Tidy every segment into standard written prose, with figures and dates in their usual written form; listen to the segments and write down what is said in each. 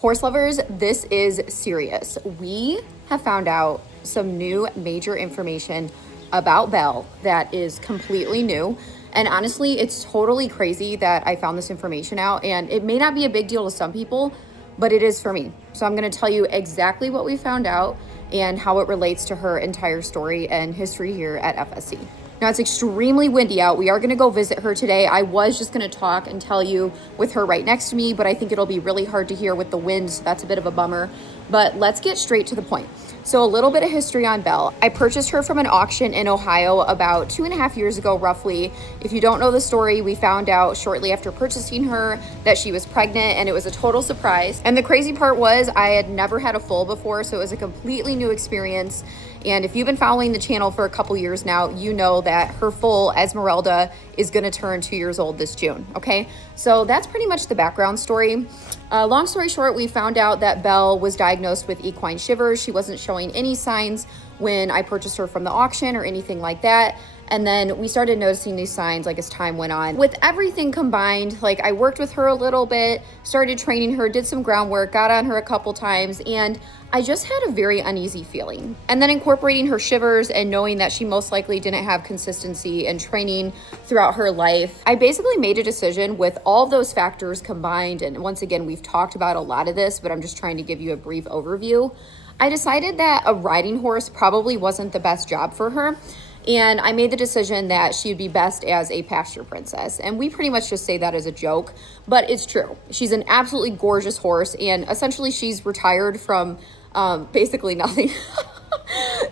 Horse lovers, this is serious. We have found out some new major information about Belle that is completely new. And honestly, it's totally crazy that I found this information out, and it may not be a big deal to some people, but it is for me. So I'm going to tell you exactly what we found out and how it relates to her entire story and history here at FSC. Now, it's extremely windy out. We are going to go visit her today. I was just going to talk and tell you with her right next to me, but I think it'll be really hard to hear with the wind, so that's a bit of a bummer. But let's get straight to the point. So a little bit of history on Belle. I purchased her from an auction in Ohio about 2.5 years ago, roughly. If you don't know the story, we found out shortly after purchasing her that she was pregnant, and it was a total surprise. And the crazy part was I had never had a foal before, so it was a completely new experience. And if you've been following the channel for a couple years now, you know that her foal, Esmeralda, is going to turn 2 years old this June, okay? So that's pretty much the background story. Long story short, we found out that Belle was diagnosed with equine shivers. She wasn't showing any signs when I purchased her from the auction or anything like that. And then we started noticing these signs like as time went on. With everything combined, like I worked with her a little bit, started training her, did some groundwork, got on her a couple times, and I just had a very uneasy feeling. And then incorporating her shivers and knowing that she most likely didn't have consistency and training throughout her life, I basically made a decision with all those factors combined. And once again, we've talked about a lot of this, but I'm just trying to give you a brief overview. I decided that a riding horse probably wasn't the best job for her. And I made the decision that she'd be best as a pasture princess. And we pretty much just say that as a joke, but it's true. She's an absolutely gorgeous horse, and essentially she's retired from basically nothing.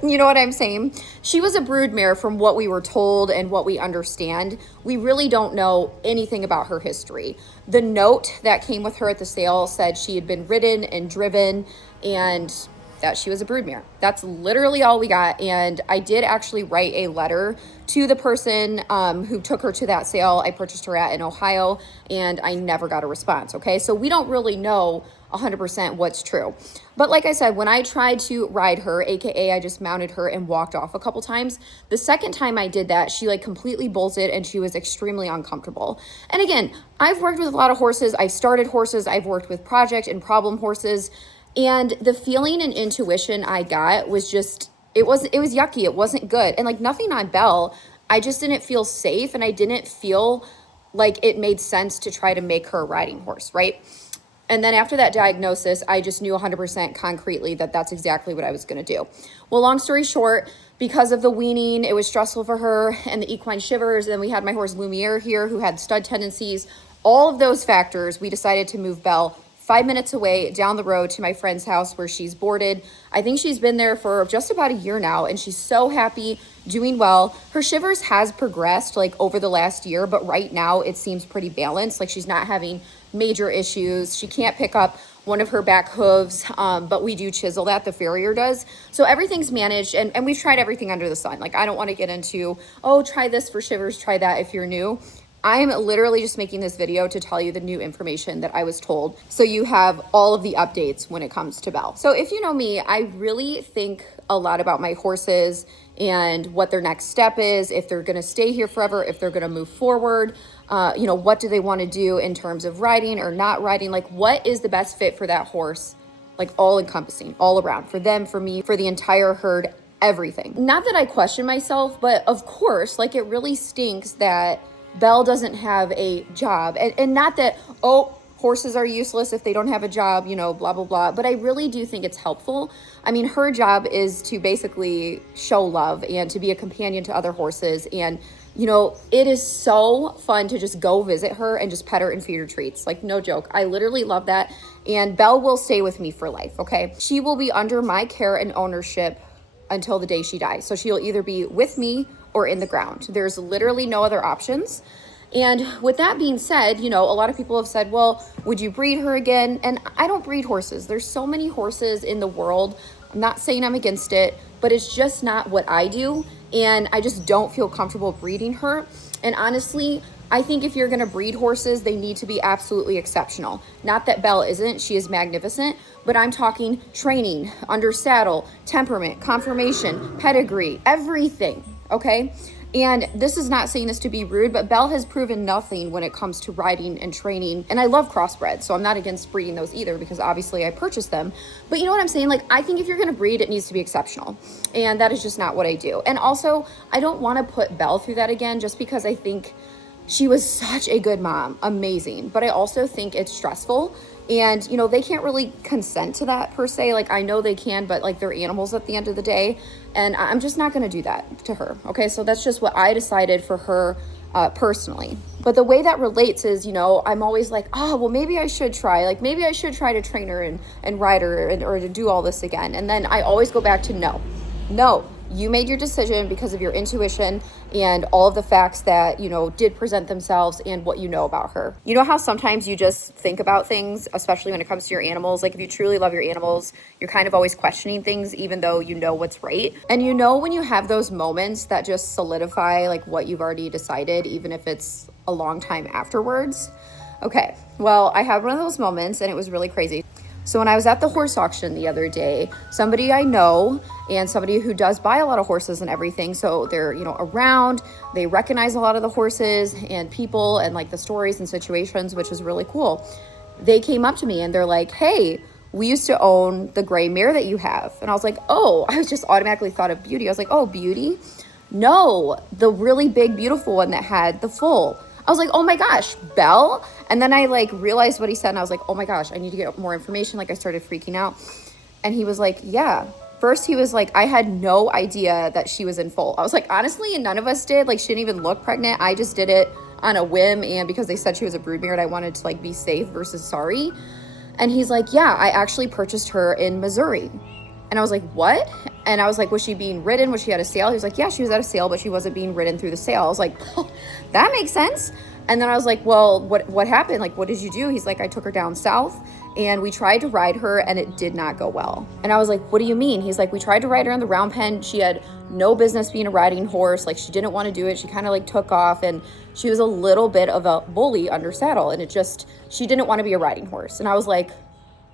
You know what I'm saying? She was a brood mare from what we were told and what we understand. We really don't know anything about her history. The note that came with her at the sale said she had been ridden and driven and that she was a broodmare. That's literally all we got. And I did actually write a letter to the person who took her to that sale I purchased her at in Ohio, and I never got a response, okay? So we don't really know 100% what's true. But like I said, when I tried to ride her, AKA I just mounted her and walked off a couple times, the second time I did that, she like completely bolted and she was extremely uncomfortable. And again, I've worked with a lot of horses. I've started horses. I've worked with project and problem horses. And the feeling and intuition I got was just, it was yucky. It wasn't good. And like nothing on Belle, I just didn't feel safe, and I didn't feel like it made sense to try to make her a riding horse, right? And then after that diagnosis, I just knew 100% concretely that that's exactly what I was going to do. Well, long story short, because of the weaning, it was stressful for her, and the equine shivers. And then we had my horse Lumiere here who had stud tendencies. All of those factors, we decided to move Belle 5 minutes away down the road to my friend's house where she's boarded. I think she's been there for just about a year now, and she's so happy, doing well. Her shivers has progressed like over the last year, but right now it seems pretty balanced. Like she's not having major issues. She can't pick up one of her back hooves, but we do chisel that, the farrier does. So everything's managed, and we've tried everything under the sun. Like I don't want to get into, oh, try this for shivers, try that if you're new. I'm literally just making this video to tell you the new information that I was told, so you have all of the updates when it comes to Belle. So if you know me, I really think a lot about my horses and what their next step is, if they're gonna stay here forever, if they're gonna move forward, you know, what do they wanna do in terms of riding or not riding, like what is the best fit for that horse, like all encompassing, all around, for them, for me, for the entire herd, everything. Not that I question myself, but of course, like it really stinks that Belle doesn't have a job, and not that, oh, horses are useless if they don't have a job, you know, blah, blah, blah. But I really do think it's helpful. I mean, her job is to basically show love and to be a companion to other horses. And, you know, it is so fun to just go visit her and just pet her and feed her treats. Like, no joke. I literally love that. And Belle will stay with me for life, okay? She will be under my care and ownership until the day she dies. So she'll either be with me or in the ground. There's literally no other options. And with that being said, you know, a lot of people have said, well, would you breed her again? And I don't breed horses. There's so many horses in the world. I'm not saying I'm against it, but it's just not what I do. And I just don't feel comfortable breeding her. And honestly, I think if you're going to breed horses, they need to be absolutely exceptional. Not that Belle isn't, she is magnificent, but I'm talking training, under saddle, temperament, conformation, pedigree, everything. Okay. And this is not saying this to be rude, but Belle has proven nothing when it comes to riding and training. And I love crossbred, so I'm not against breeding those either, because obviously I purchased them. But you know what I'm saying? Like, I think if you're gonna breed, it needs to be exceptional. And that is just not what I do. And also, I don't wanna put Belle through that again, just because I think she was such a good mom, amazing. But I also think it's stressful. And, you know, they can't really consent to that per se. Like, I know they can, but like, they're animals at the end of the day. And I'm just not going to do that to her. Okay. So that's just what I decided for her personally. But the way that relates is, you know, I'm always like, oh, well, maybe I should try. Like, maybe I should try to train her and ride her or to do all this again. And then I always go back to no. You made your decision because of your intuition and all of the facts that, you know, did present themselves and what you know about her. You know how sometimes you just think about things, especially when it comes to your animals? Like, if you truly love your animals, you're kind of always questioning things, even though you know what's right. And you know, when you have those moments that just solidify like what you've already decided, even if it's a long time afterwards. Okay, well, I had one of those moments and it was really crazy. So when I was at the horse auction the other day, somebody I know and somebody who does buy a lot of horses and everything, so they're, you know, around, they recognize a lot of the horses and people and like the stories and situations, which is really cool. They came up to me and they're like, hey, we used to own the gray mare that you have. And I was like, oh, I was just automatically thought of Beauty. I was like, oh, Beauty? No, the really big, beautiful one that had the foal. I was like, oh my gosh, Belle? And then I like realized what he said and I was like, oh my gosh, I need to get more information. Like, I started freaking out. And he was like, yeah. First he was like, I had no idea that she was in foal. I was like, honestly, none of us did. Like, she didn't even look pregnant. I just did it on a whim and because they said she was a broodmare and I wanted to like be safe versus sorry. And he's like, yeah, I actually purchased her in Missouri. And I was like, what? And I was like, was she being ridden? Was she at a sale? He was like, yeah, she was at a sale, but she wasn't being ridden through the sale. I was like, oh, that makes sense. And then I was like, well, what happened? Like, what did you do? He's like, I took her down south and we tried to ride her and it did not go well. And I was like, what do you mean? He's like, we tried to ride her in the round pen. She had no business being a riding horse. Like, she didn't want to do it. She kind of like took off and she was a little bit of a bully under saddle. And she didn't want to be a riding horse. And I was like,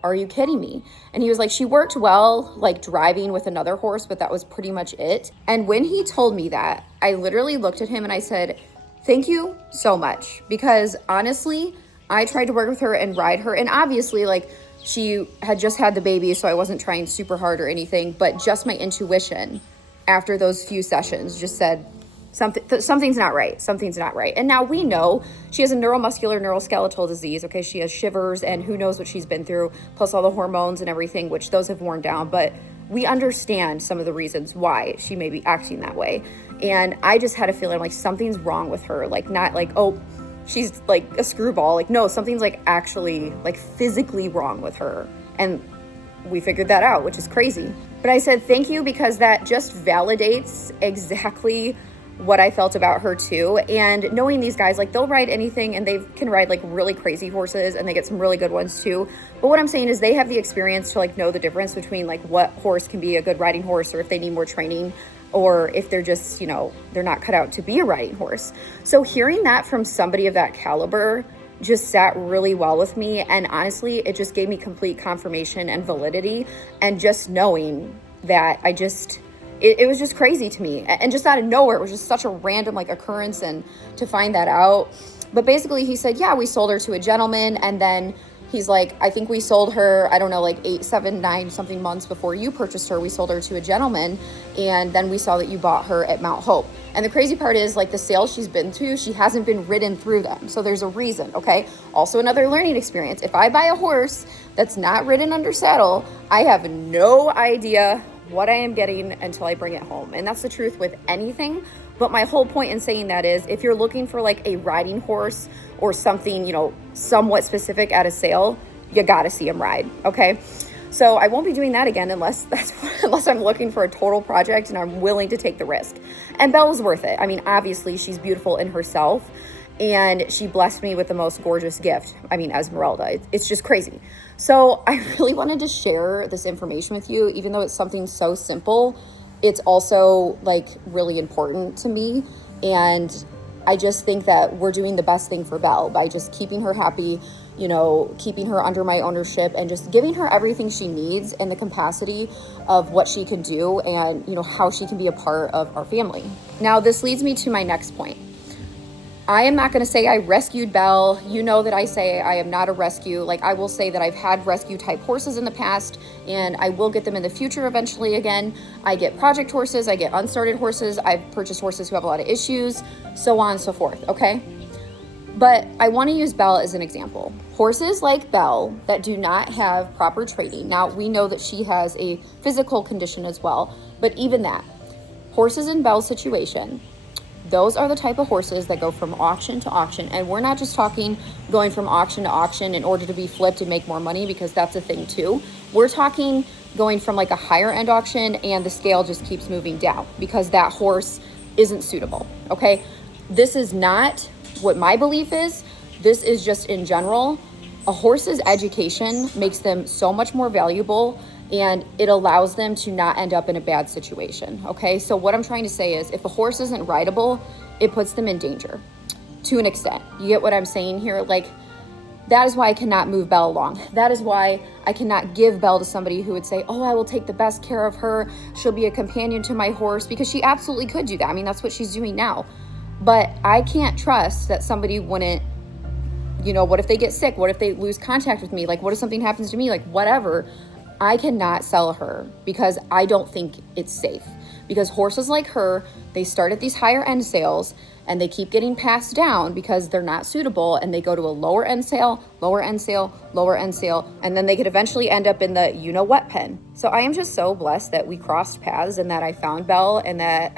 are you kidding me? And he was like, she worked well, like driving with another horse, but that was pretty much it. And when he told me that, I literally looked at him and I said, thank you so much. Because honestly, I tried to work with her and ride her. And obviously, like, she had just had the baby, so I wasn't trying super hard or anything, but just my intuition after those few sessions just said, something's not right. Something's not right. And now we know she has a neuromuscular neuroskeletal disease. Okay. She has shivers and who knows what she's been through, plus all the hormones and everything, which those have worn down. But we understand some of the reasons why she may be acting that way. And I just had a feeling like something's wrong with her. Like, not like, oh, she's like a screwball. Like, no, something's like actually like physically wrong with her. And we figured that out, which is crazy. But I said, thank you, because that just validates exactly what I felt about her too. And knowing these guys, like, they'll ride anything and they can ride like really crazy horses and they get some really good ones too. But what I'm saying is they have the experience to like know the difference between like what horse can be a good riding horse or if they need more training or if they're just, you know, they're not cut out to be a riding horse. So hearing that from somebody of that caliber just sat really well with me. And honestly, it just gave me complete confirmation and validity. And just knowing that it was just crazy to me, and just out of nowhere, it was just such a random like occurrence, and to find that out. But basically he said, yeah, we sold her to a gentleman, and then he's like, I think we sold her, I don't know, like 8, 7, 9 something months before you purchased her, we sold her to a gentleman, and then we saw that you bought her at Mount Hope. And the crazy part is, like, the sales she's been to, she hasn't been ridden through them, so there's a reason. Okay, also another learning experience. If I buy a horse that's not ridden under saddle, I have no idea what I am getting until I bring it home. And that's the truth with anything. But my whole point in saying that is, if you're looking for like a riding horse or something, you know, somewhat specific at a sale, you gotta see them ride. Okay, so I won't be doing that again unless I'm looking for a total project and I'm willing to take the risk. And Belle was worth it. I mean, obviously she's beautiful in herself, and she blessed me with the most gorgeous gift. I mean, Esmeralda, it's just crazy. So I really wanted to share this information with you, even though it's something so simple. It's also like really important to me. And I just think that we're doing the best thing for Belle by just keeping her happy, you know, keeping her under my ownership and just giving her everything she needs in the capacity of what she can do and, you know, how she can be a part of our family. Now, this leads me to my next point. I am not going to say I rescued Belle. You know that I say I am not a rescue. Like, I will say that I've had rescue type horses in the past, and I will get them in the future eventually again. I get project horses, I get unstarted horses, I've purchased horses who have a lot of issues, so on and so forth, okay? But I want to use Belle as an example. Horses like Belle that do not have proper training. Now, we know that she has a physical condition as well, but even that, horses in Belle's situation, those are the type of horses that go from auction to auction. And we're not just talking going from auction to auction in order to be flipped and make more money, because that's a thing too. We're talking going from like a higher end auction and the scale just keeps moving down because that horse isn't suitable, okay? This is not what my belief is. This is just in general. A horse's education makes them so much more valuable, and it allows them to not end up in a bad situation, okay? So what I'm trying to say is if a horse isn't rideable, it puts them in danger to an extent. You get what I'm saying here? Like, that is why I cannot move Belle along. That is why I cannot give Belle to somebody who would say, oh, I will take the best care of her. She'll be a companion to my horse, because she absolutely could do that. I mean, that's what she's doing now. But I can't trust that somebody wouldn't, you know, what if they get sick? What if they lose contact with me? Like, what if something happens to me? Like, whatever. I cannot sell her because I don't think it's safe. Because horses like her, they start at these higher end sales and they keep getting passed down because they're not suitable, and they go to a lower end sale, lower end sale, lower end sale, and then they could eventually end up in the you know what pen. So I am just so blessed that we crossed paths and that I found Belle and that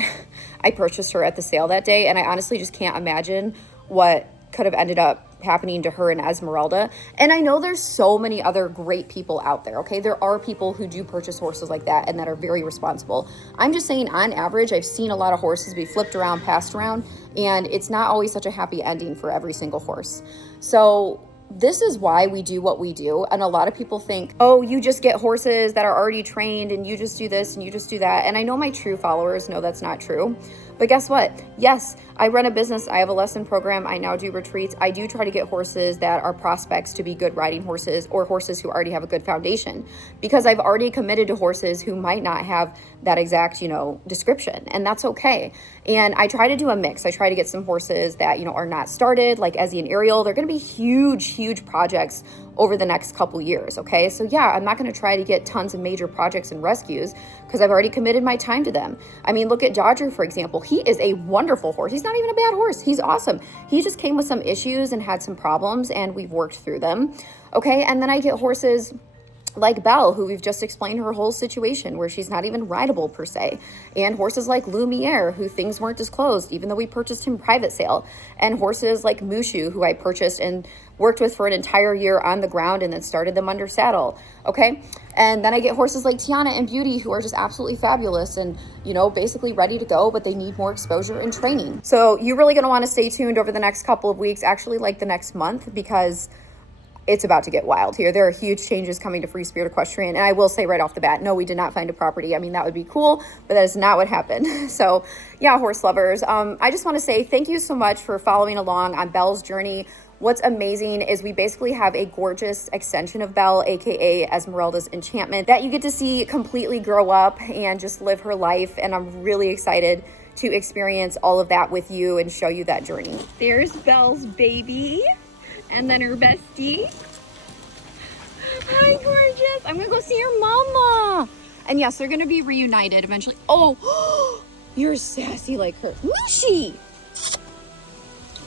I purchased her at the sale that day. And I honestly just can't imagine what could have ended up happening to her and Esmeralda. And I know there's so many other great people out there, okay? There are people who do purchase horses like that and that are very responsible. I'm just saying, on average, I've seen a lot of horses be flipped around, passed around, and it's not always such a happy ending for every single horse. So this is why we do what we do. And a lot of people think, oh, you just get horses that are already trained and you just do this and you just do that. And I know my true followers know that's not true. But guess what? Yes, I run a business. I have a lesson program. I now do retreats. I do try to get horses that are prospects to be good riding horses, or horses who already have a good foundation, because I've already committed to horses who might not have that exact, you know, description, and that's okay. And I try to do a mix. I try to get some horses that, you know, are not started, like Ezzy and Ariel. They're going to be huge projects over the next couple years, okay? So yeah, I'm not going to try to get tons of major projects and rescues because I've already committed my time to them. I mean, look at Dodger, for example. He is a wonderful horse. He's not even a bad horse. He's awesome. He just came with some issues and had some problems, and we've worked through them, okay? And then I get horses like Belle, who we've just explained her whole situation, where she's not even rideable per se. And horses like Lumiere, who things weren't disclosed, even though we purchased him private sale. And horses like Mushu, who I purchased and worked with for an entire year on the ground and then started them under saddle, okay? And then I get horses like Tiana and Beauty, who are just absolutely fabulous and, you know, basically ready to go, but they need more exposure and training. So you're really gonna wanna stay tuned over the next couple of weeks, actually like the next month, because it's about to get wild here. There are huge changes coming to Free Spirit Equestrian. And I will say right off the bat, no, we did not find a property. I mean, that would be cool, but that is not what happened. So yeah, horse lovers, I just want to say thank you so much for following along on Belle's journey. What's amazing is we basically have a gorgeous extension of Belle, aka Esmeralda's enchantment, that you get to see completely grow up and just live her life. And I'm really excited to experience all of that with you and show you that journey. There's Belle's baby. And then her bestie. Hi, gorgeous. I'm gonna go see your mama. And yes, they're gonna be reunited eventually. Oh, you're sassy like her. Mushy.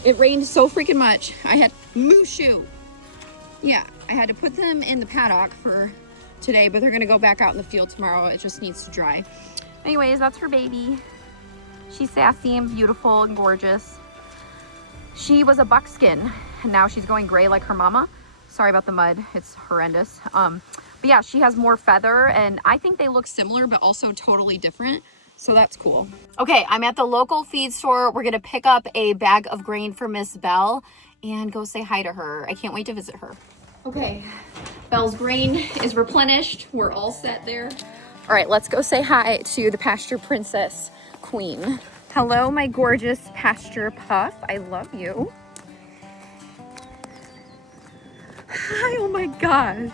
It rained so freaking much. I had Mushu. Yeah, I had to put them in the paddock for today, but they're gonna go back out in the field tomorrow. It just needs to dry. Anyways, that's her baby. She's sassy and beautiful and gorgeous. She was a buckskin, and now she's going gray like her mama. Sorry about the mud, it's horrendous. But yeah, she has more feather, and I think they look similar, but also totally different. So that's cool. Okay, I'm at the local feed store. We're gonna pick up a bag of grain for Miss Belle and go say hi to her. I can't wait to visit her. Okay, Belle's grain is replenished. We're all set there. All right, let's go say hi to the pasture princess queen. Hello, my gorgeous pasture puff. I love you. Oh my gosh.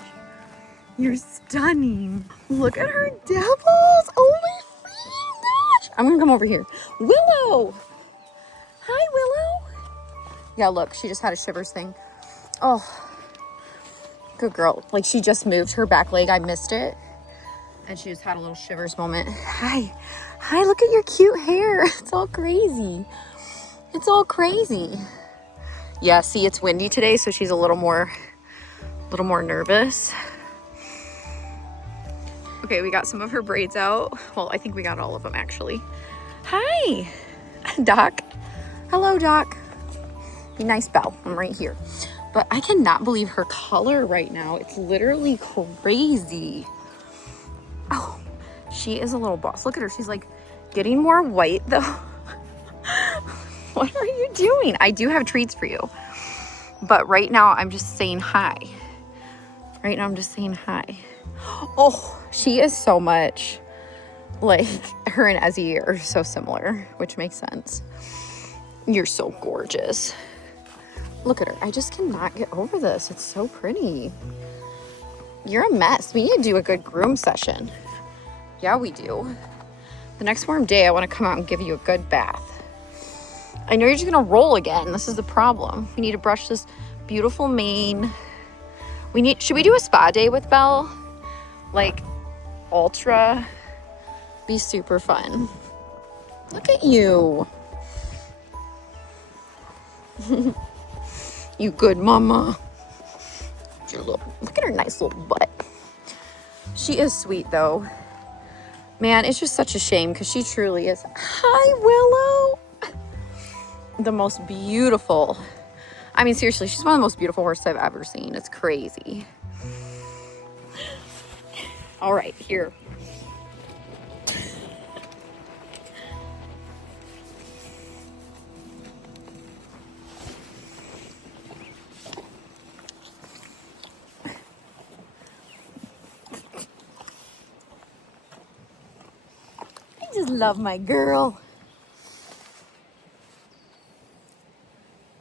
You're stunning. Look at her devils. Oh my freaking gosh. I'm gonna come over here. Willow. Hi, Willow. Yeah, look, she just had a shivers thing. Oh, good girl. Like, she just moved her back leg. I missed it. And she just had a little shivers moment. Hi. Hi, look at your cute hair. It's all crazy. It's all crazy. Yeah, see, it's windy today, so she's a little more nervous. Okay, we got some of her braids out. Well, I think we got all of them, actually. Hi, Doc. Hello, Doc. Be nice, Belle. I'm right here. But I cannot believe her color right now. It's literally crazy. Oh, she is a little boss. Look at her. She's like getting more white, though. What are you doing? I do have treats for you. But right now, I'm just saying hi. Right now, I'm just saying hi. Oh, she is so much like her and Ezzy are so similar, which makes sense. You're so gorgeous. Look at her. I just cannot get over this. It's so pretty. You're a mess. We need to do a good groom session. Yeah, we do. The next warm day, I want to come out and give you a good bath. I know you're just going to roll again. This is the problem. We need to brush this beautiful mane. Should we do a spa day with Belle? Like, ultra. Be super fun. Look at you. You good mama. Look at her nice little butt. She is sweet though. Man, it's just such a shame because she truly is. Hi, Willow. The most beautiful. I mean, seriously, she's one of the most beautiful horses I've ever seen. It's crazy. All right, here. I just love my girl.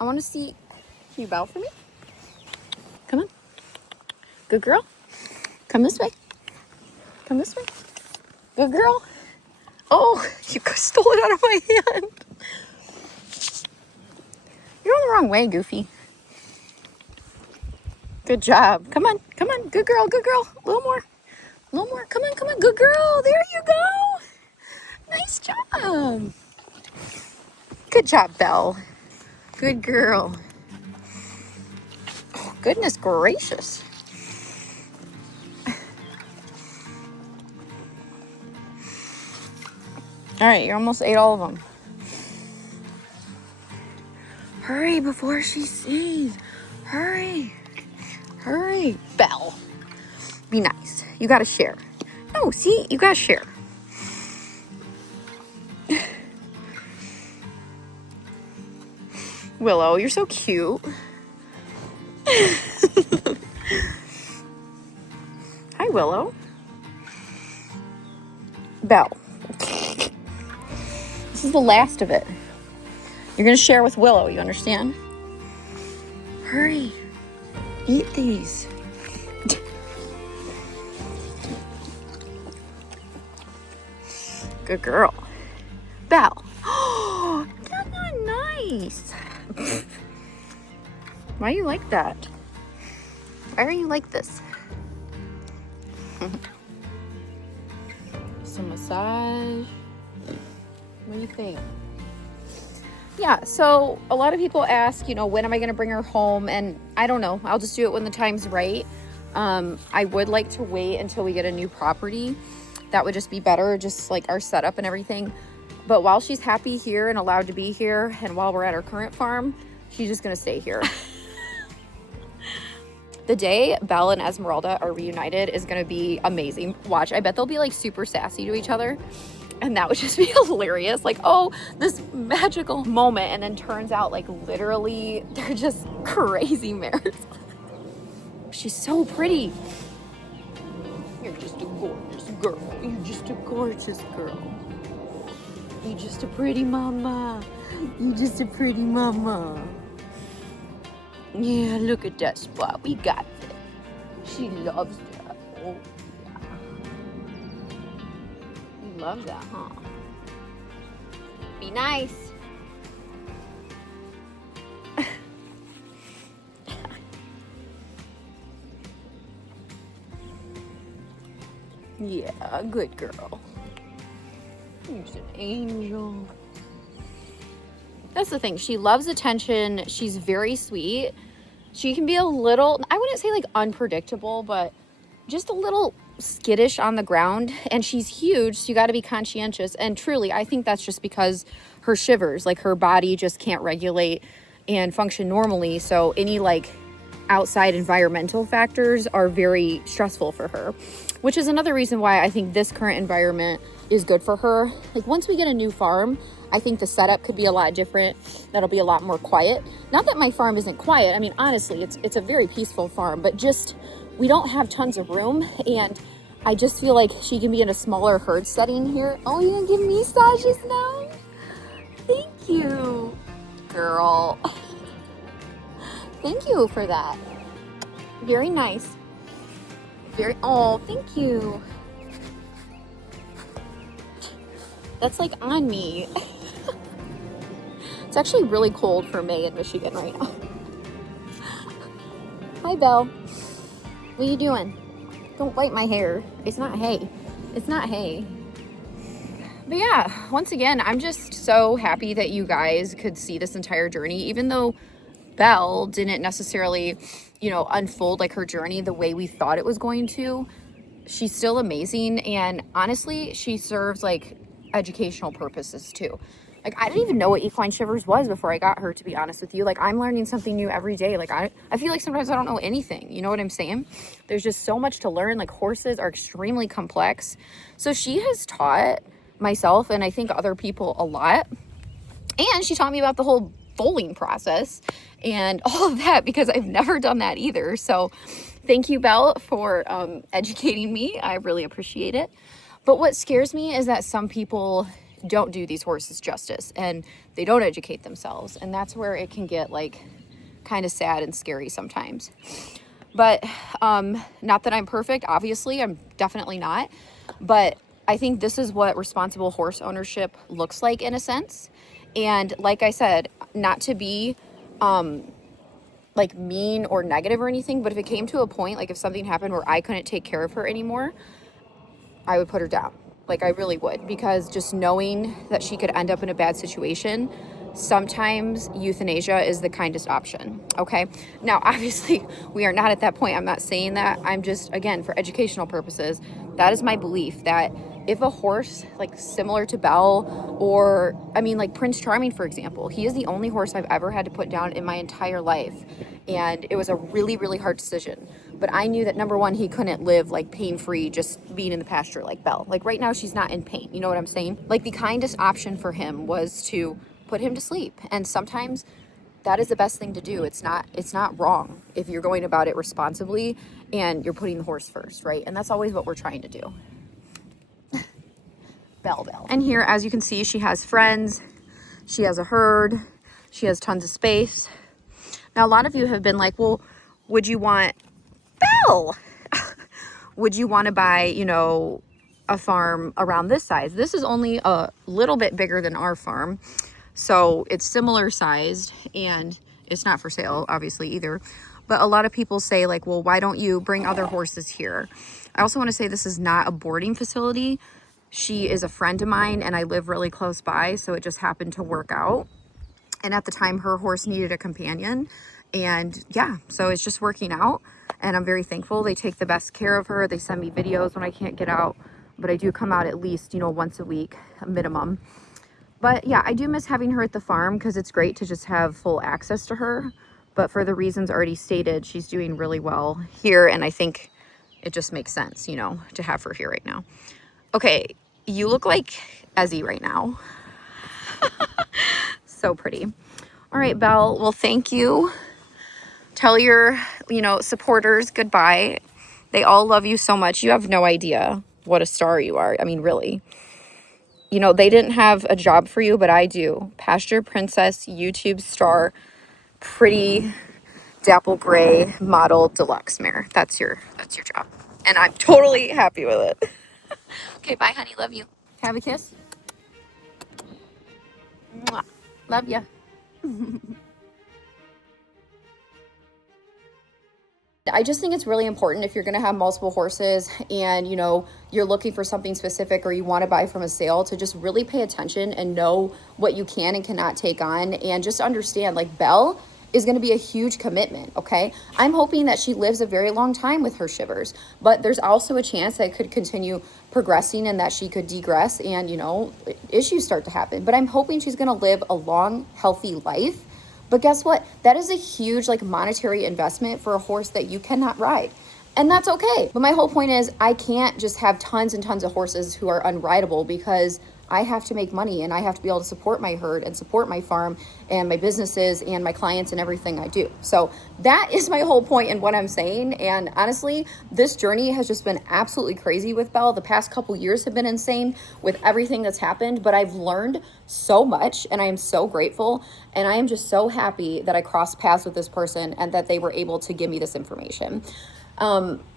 I want to see. Can you bow for me? Come on. Good girl. Come this way. Come this way. Good girl. Oh, you stole it out of my hand. You're going the wrong way, Goofy. Good job. Come on. Come on. Good girl. Good girl. A little more. A little more. Come on. Come on. Good girl. There you go. Nice job. Good job, Belle. Good girl. Oh, goodness gracious. All right, you almost ate all of them. Hurry before she sees. Hurry. Hurry. Belle. Be nice. You gotta share. No, see? You gotta share. Willow, you're so cute. Hi, Willow. Belle. This is the last of it. You're gonna share with Willow, you understand? Hurry. Eat these. Good girl. Belle. Oh, that's not nice. Why are you like that? Why are you like this? Some massage. What do you think? Yeah, so a lot of people ask, you know, when am I going to bring her home? And I don't know. I'll just do it when the time's right. I would like to wait until we get a new property. That would just be better, just like our setup and everything. But while she's happy here and allowed to be here, and while we're at our current farm, she's just going to stay here. The day Belle and Esmeralda are reunited is going to be amazing. Watch, I bet they'll be like super sassy to each other. And that would just be hilarious. Like, oh, this magical moment. And then turns out like literally they're just crazy mares. She's so pretty. You're just a gorgeous girl. You're just a gorgeous girl. You're just a pretty mama. You're just a pretty mama. Yeah, look at that spot. We got it. She loves that. Oh, yeah. You love that, huh? Be nice. Yeah, good girl. You're an angel. That's the thing. She loves attention. She's very sweet. She can be a little, I wouldn't say like unpredictable, but just a little skittish on the ground. And she's huge, so you got to be conscientious. And truly, I think that's just because her shivers, like her body just can't regulate and function normally. So any like outside environmental factors are very stressful for her, which is another reason why I think this current environment is good for her. Like once we get a new farm, I think the setup could be a lot different. That'll be a lot more quiet. Not that my farm isn't quiet. I mean, honestly, it's a very peaceful farm, but just we don't have tons of room, and I just feel like she can be in a smaller herd setting here. Oh, you gonna give me massages now? Thank you, girl. Thank you for that. Very nice. Very, oh, thank you. That's like on me. It's actually really cold for May in Michigan right now. Hi, Belle. What are you doing? Don't bite my hair. It's not hay. It's not hay. But yeah, once again, I'm just so happy that you guys could see this entire journey, even though Belle didn't necessarily, you know, unfold like her journey the way we thought it was going to. She's still amazing, and honestly, she serves like educational purposes too. Like I didn't even know what equine shivers was before I got her, to be honest with you. Like I'm learning something new every day. Like I feel like sometimes I don't know anything. You know what I'm saying? There's just so much to learn. Like horses are extremely complex. So she has taught myself and I think other people a lot. And she taught me about the whole foaling process and all of that because I've never done that either. So thank you, Belle, for educating me. I really appreciate it. But what scares me is that some people don't do these horses justice and they don't educate themselves. And that's where it can get like kind of sad and scary sometimes. But not that I'm perfect, obviously, I'm definitely not. But I think this is what responsible horse ownership looks like in a sense. And like I said, not to be like mean or negative or anything, but if it came to a point, like if something happened where I couldn't take care of her anymore, I would put her down. Like I really would, because just knowing that she could end up in a bad situation, sometimes euthanasia is the kindest option. Okay. Now, obviously we are not at that point. I'm not saying that. I'm just, again, for educational purposes, that is my belief that if a horse like similar to Belle or I mean like Prince Charming, for example, he is the only horse I've ever had to put down in my entire life. And it was a really, really hard decision. But I knew that number one, he couldn't live like pain-free just being in the pasture like Belle. Like right now she's not in pain. You know what I'm saying? Like the kindest option for him was to put him to sleep. And sometimes that is the best thing to do. It's not wrong if you're going about it responsibly and you're putting the horse first, right? And that's always what we're trying to do. Belle. And here, as you can see, she has friends. She has a herd. She has tons of space. Now, a lot of you have been like, well, would you want Belle? Would you want to buy, you know, a farm around this size? This is only a little bit bigger than our farm. So it's similar sized and it's not for sale, obviously, either. But a lot of people say like, well, why don't you bring other horses here? I also want to say this is not a boarding facility. She is a friend of mine and I live really close by. So it just happened to work out. And at the time her horse needed a companion. And yeah, so it's just working out. And I'm very thankful. They take the best care of her. They send me videos when I can't get out. But I do come out at least, you know, once a week, a minimum. But yeah, I do miss having her at the farm because it's great to just have full access to her. But for the reasons already stated, she's doing really well here. And I think it just makes sense, you know, to have her here right now. Okay, you look like Ezzy right now. So pretty. All right, Belle. Well, thank you. Tell your, you know, supporters goodbye. They all love you so much. You have no idea what a star you are. I mean, really. You know, they didn't have a job for you, but I do. Pasture Princess, YouTube star, pretty Dapple Grey model deluxe mare. That's your job. And I'm totally happy with it. Okay, bye, honey. Love you. Have a kiss. Mwah. Love ya. I just think it's really important if you're going to have multiple horses and, you know, you're looking for something specific or you want to buy from a sale, to just really pay attention and know what you can and cannot take on, and just understand, like, Belle is going to be a huge commitment. Okay, I'm hoping that she lives a very long time with her shivers, but there's also a chance that it could continue progressing and that she could degress and, you know, issues start to happen. But I'm hoping she's going to live a long, healthy life. But guess what? That is a huge, like, monetary investment for a horse that you cannot ride. And that's okay. But my whole point is, I can't just have tons and tons of horses who are unrideable, because I have to make money and I have to be able to support my herd and support my farm and my businesses and my clients and everything I do. So that is my whole point in what I'm saying. And honestly, this journey has just been absolutely crazy with Belle. The past couple years have been insane with everything that's happened, but I've learned so much and I am so grateful. And I am just so happy that I crossed paths with this person and that they were able to give me this information.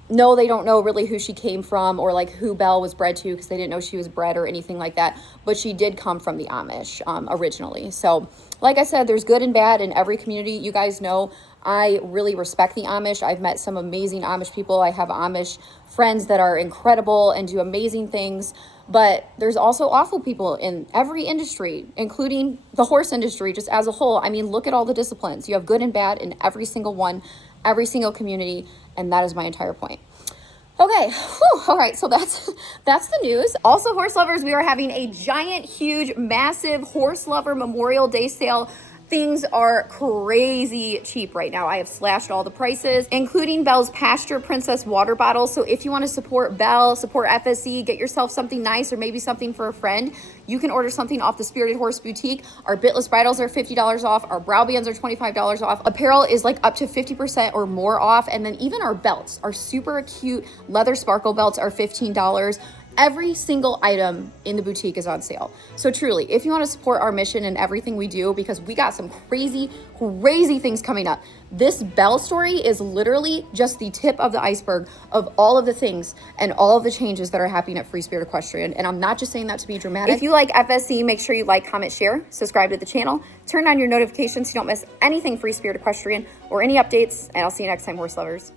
No, they don't know really who she came from or like who Belle was bred to, because they didn't know she was bred or anything like that. But she did come from the Amish originally. So like I said, there's good and bad in every community. You guys know I really respect the Amish. I've met some amazing Amish people. I have Amish friends that are incredible and do amazing things. But there's also awful people in every industry, including the horse industry just as a whole. I mean, look at all the disciplines. You have good and bad in every single one, every single community. And that is my entire point. Okay, whew. All right, so that's the news. Also, horse lovers, we are having a giant, huge, massive horse lover Memorial Day sale. Things are crazy cheap right now. I have slashed all the prices, including Belle's Pasture Princess water bottle. So if you want to support Belle, support FSE, get yourself something nice or maybe something for a friend, you can order something off the Spirited Horse Boutique. Our bitless bridles are $50 off. Our brow bands are $25 off. Apparel is like up to 50% or more off. And then even our belts, our super cute leather sparkle belts are $15. Every single item in the boutique is on sale. So truly, if you want to support our mission and everything we do, because we got some crazy, crazy things coming up. This Belle story is literally just the tip of the iceberg of all of the things and all of the changes that are happening at Free Spirit Equestrian. And I'm not just saying that to be dramatic. If you like FSC, make sure you like, comment, share, subscribe to the channel, turn on your notifications so you don't miss anything Free Spirit Equestrian or any updates, and I'll see you next time, horse lovers.